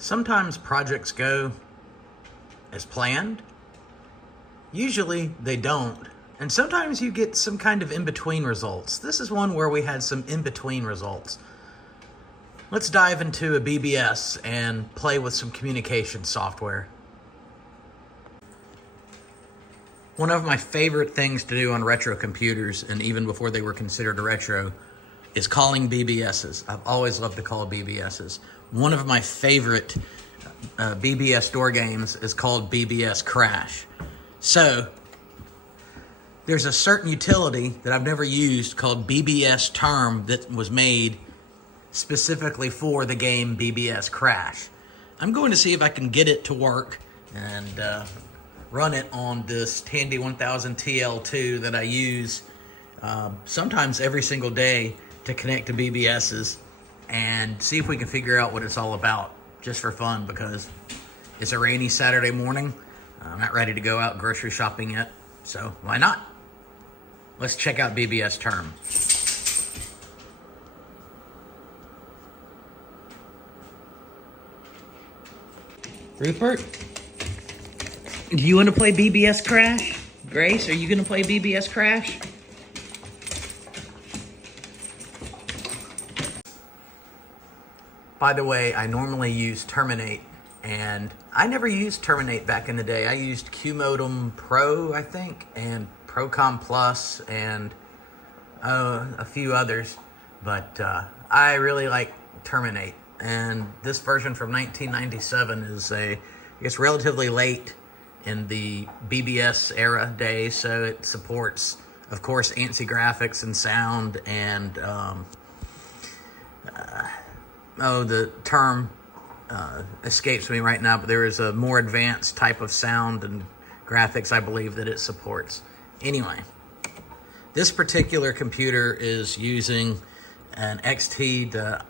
Sometimes projects go as planned. Usually they don't. And sometimes you get some kind of in-between results. This is one where we had some in-between results. Let's dive into a BBS and play with some communication software. One of my favorite things to do on retro computers, and even before they were considered retro, is calling BBSs. I've always loved to call BBSs. One of my favorite BBS door games is called BBS Crash. So, there's a certain utility that I've never used called BBS-Term that was made specifically for the game BBS Crash. I'm going to see if I can get it to work and run it on this Tandy 1000 TL2 that I use sometimes every single day to connect to BBSs, and see if we can figure out what it's all about, just for fun, because it's a rainy Saturday morning. I'm not ready to go out grocery shopping yet, so why not? Let's check out BBS-Term. Rupert, do you want to play BBS Crash? Grace, are you going to play BBS Crash? By the way, I normally use Terminate, and I never used Terminate back in the day. I used QModem Pro, I think, and Procom Plus, and a few others, but I really like Terminate. And this version from 1997 is it's relatively late in the BBS era day, so it supports, of course, ANSI graphics and sound, and the term escapes me right now, but there is a more advanced type of sound and graphics I believe that it supports. Anyway, this particular computer is using an XT to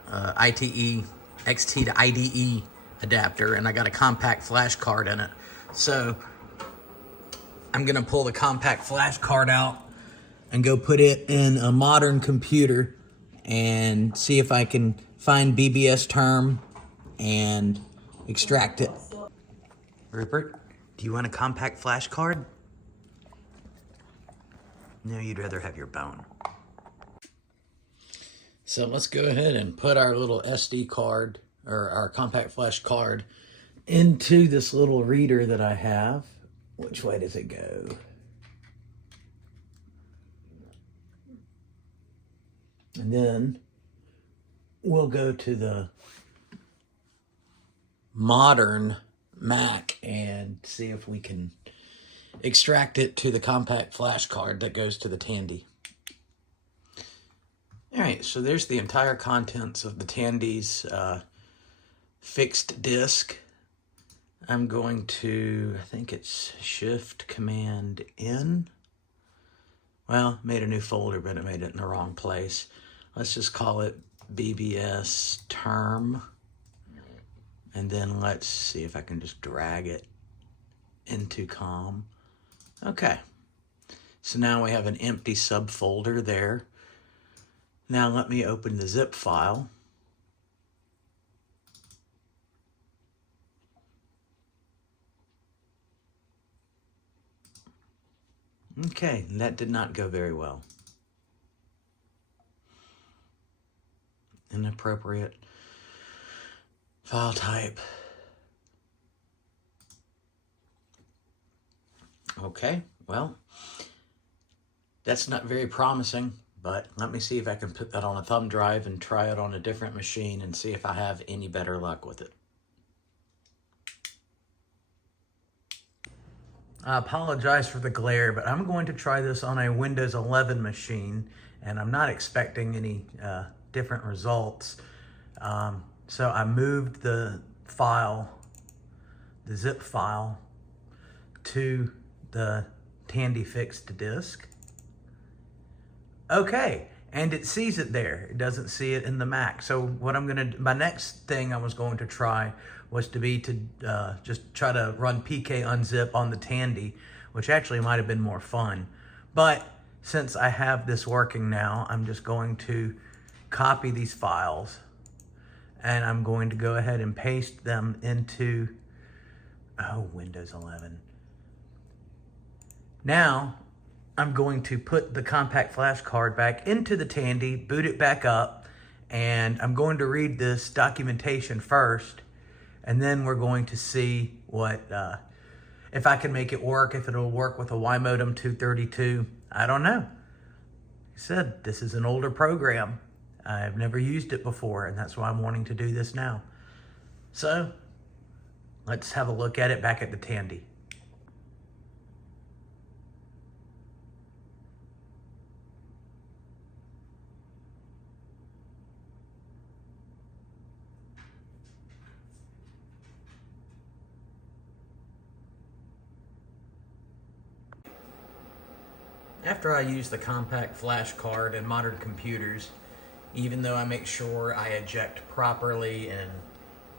IDE adapter, and I got a compact flash card in it. So I'm gonna pull the compact flash card out and go put it in a modern computer and see if I can find BBS-Term and extract it. Rupert, do you want a compact flash card? No, you'd rather have your bone. So let's go ahead and put our little SD card, or our compact flash card, into this little reader that I have. Which way does it go? And then we'll go to the modern Mac and see if we can extract it to the compact flash card that goes to the Tandy. All right, so there's the entire contents of the Tandy's fixed disk. I'm going to, I think it's Shift-Command-N. Well, made a new folder, but it made it in the wrong place. Let's just call it BBS-Term. And then let's see if I can just drag it into COM. Okay. So now we have an empty subfolder there. Now let me open the zip file. Okay, that did not go very well. Inappropriate file type. Okay, well, that's not very promising, but let me see if I can put that on a thumb drive and try it on a different machine and see if I have any better luck with it. I apologize for the glare, but I'm going to try this on a Windows 11 machine, and I'm not expecting any different results. So I moved the file, the zip file, to the Tandy fixed disk. Okay, and it sees it there. It doesn't see it in the Mac. So what I'm gonna do, my next thing I was going to try was to just try to run PK unzip on the Tandy, which actually might have been more fun. But since I have this working now, I'm just going to copy these files and I'm going to go ahead and paste them into, Windows 11. Now, I'm going to put the compact flash card back into the Tandy, boot it back up, and I'm going to read this documentation first, and then we're going to see what, if I can make it work, if it'll work with a Y modem 232. I don't know. Like I said, this is an older program. I've never used it before, and that's why I'm wanting to do this now. So, let's have a look at it back at the Tandy. After I use the compact flash card in modern computers, even though I make sure I eject properly and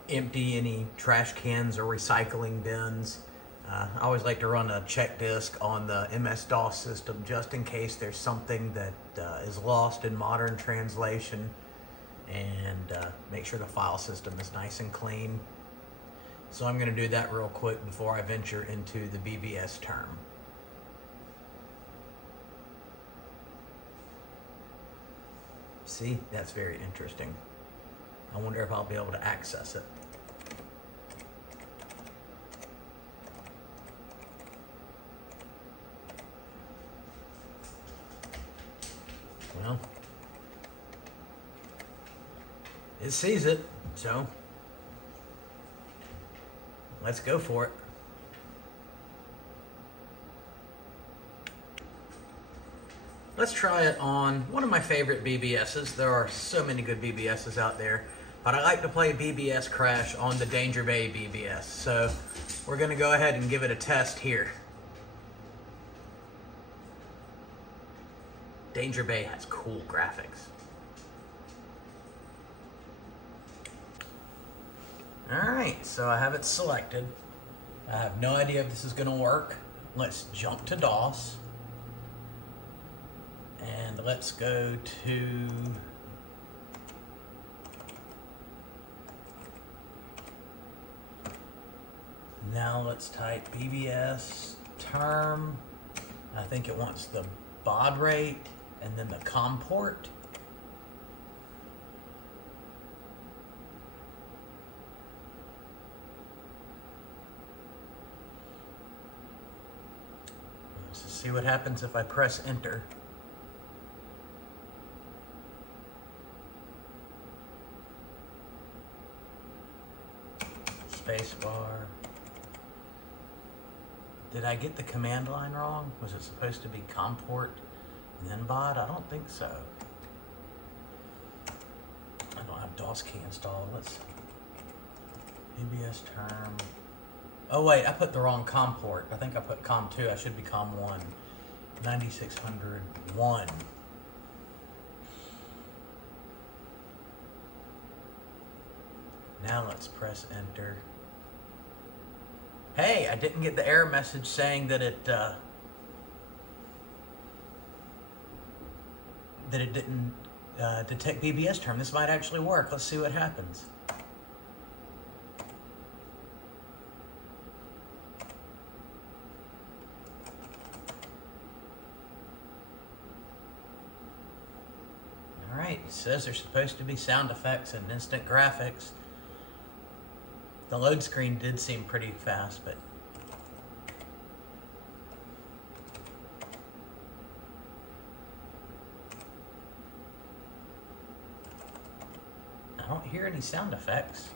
empty any trash cans or recycling bins, I always like to run a check disk on the MS-DOS system just in case there's something that is lost in modern translation, and make sure the file system is nice and clean. So I'm going to do that real quick before I venture into the BBS-Term. See, that's very interesting. I wonder if I'll be able to access it. Well, it sees it, so let's go for it. Let's try it on one of my favorite BBSs. There are so many good BBSs out there, but I like to play BBS Crash on the Danger Bay BBS. So we're gonna go ahead and give it a test here. Danger Bay has cool graphics. All right, so I have it selected. I have no idea if this is gonna work. Let's jump to DOS. And let's go to now let's type BBS-Term. I think it wants the baud rate and then the COM port. Let's see what happens if I press enter. Spacebar. Did I get the command line wrong? Was it supposed to be COM port and then baud? I don't think so. I don't have DOS key installed. Let's BBS-Term. Oh wait, I put the wrong COM port. I think I put COM 2. I should be COM 1. 9601. Now let's press enter. Hey, I didn't get the error message saying that it didn't detect BBS-Term. This might actually work. Let's see what happens. All right, it says there's supposed to be sound effects and instant graphics. The load screen did seem pretty fast, but I don't hear any sound effects.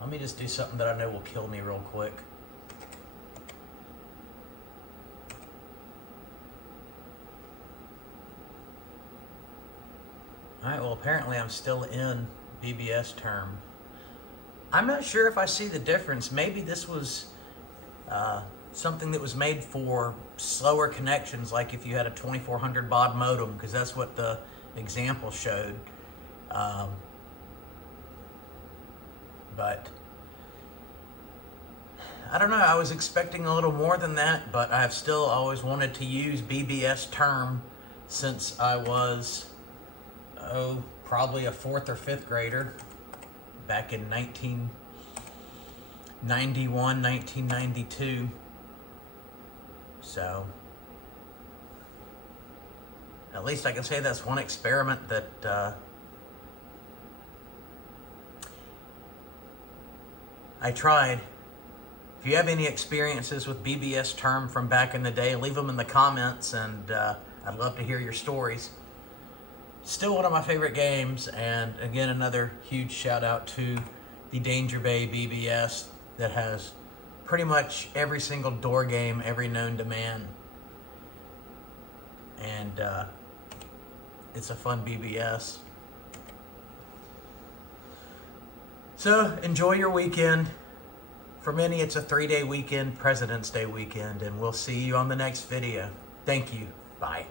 Let me just do something that I know will kill me real quick. Alright, well apparently I'm still in BBS-Term. I'm not sure if I see the difference. Maybe this was something that was made for slower connections, like if you had a 2400 baud modem, because that's what the example showed. But I don't know, I was expecting a little more than that, but I've still always wanted to use BBS-Term since I was, probably a 4th or 5th grader back in 1991, 1992. So at least I can say that's one experiment that I tried. If you have any experiences with BBS-Term from back in the day, leave them in the comments, and I'd love to hear your stories. Still one of my favorite games, and again, another huge shout out to the Bay BBS that has pretty much every single door game, every known to man. And it's a fun BBS. So enjoy your weekend. For many, it's a 3-day weekend, President's Day weekend, and we'll see you on the next video. Thank you. Bye.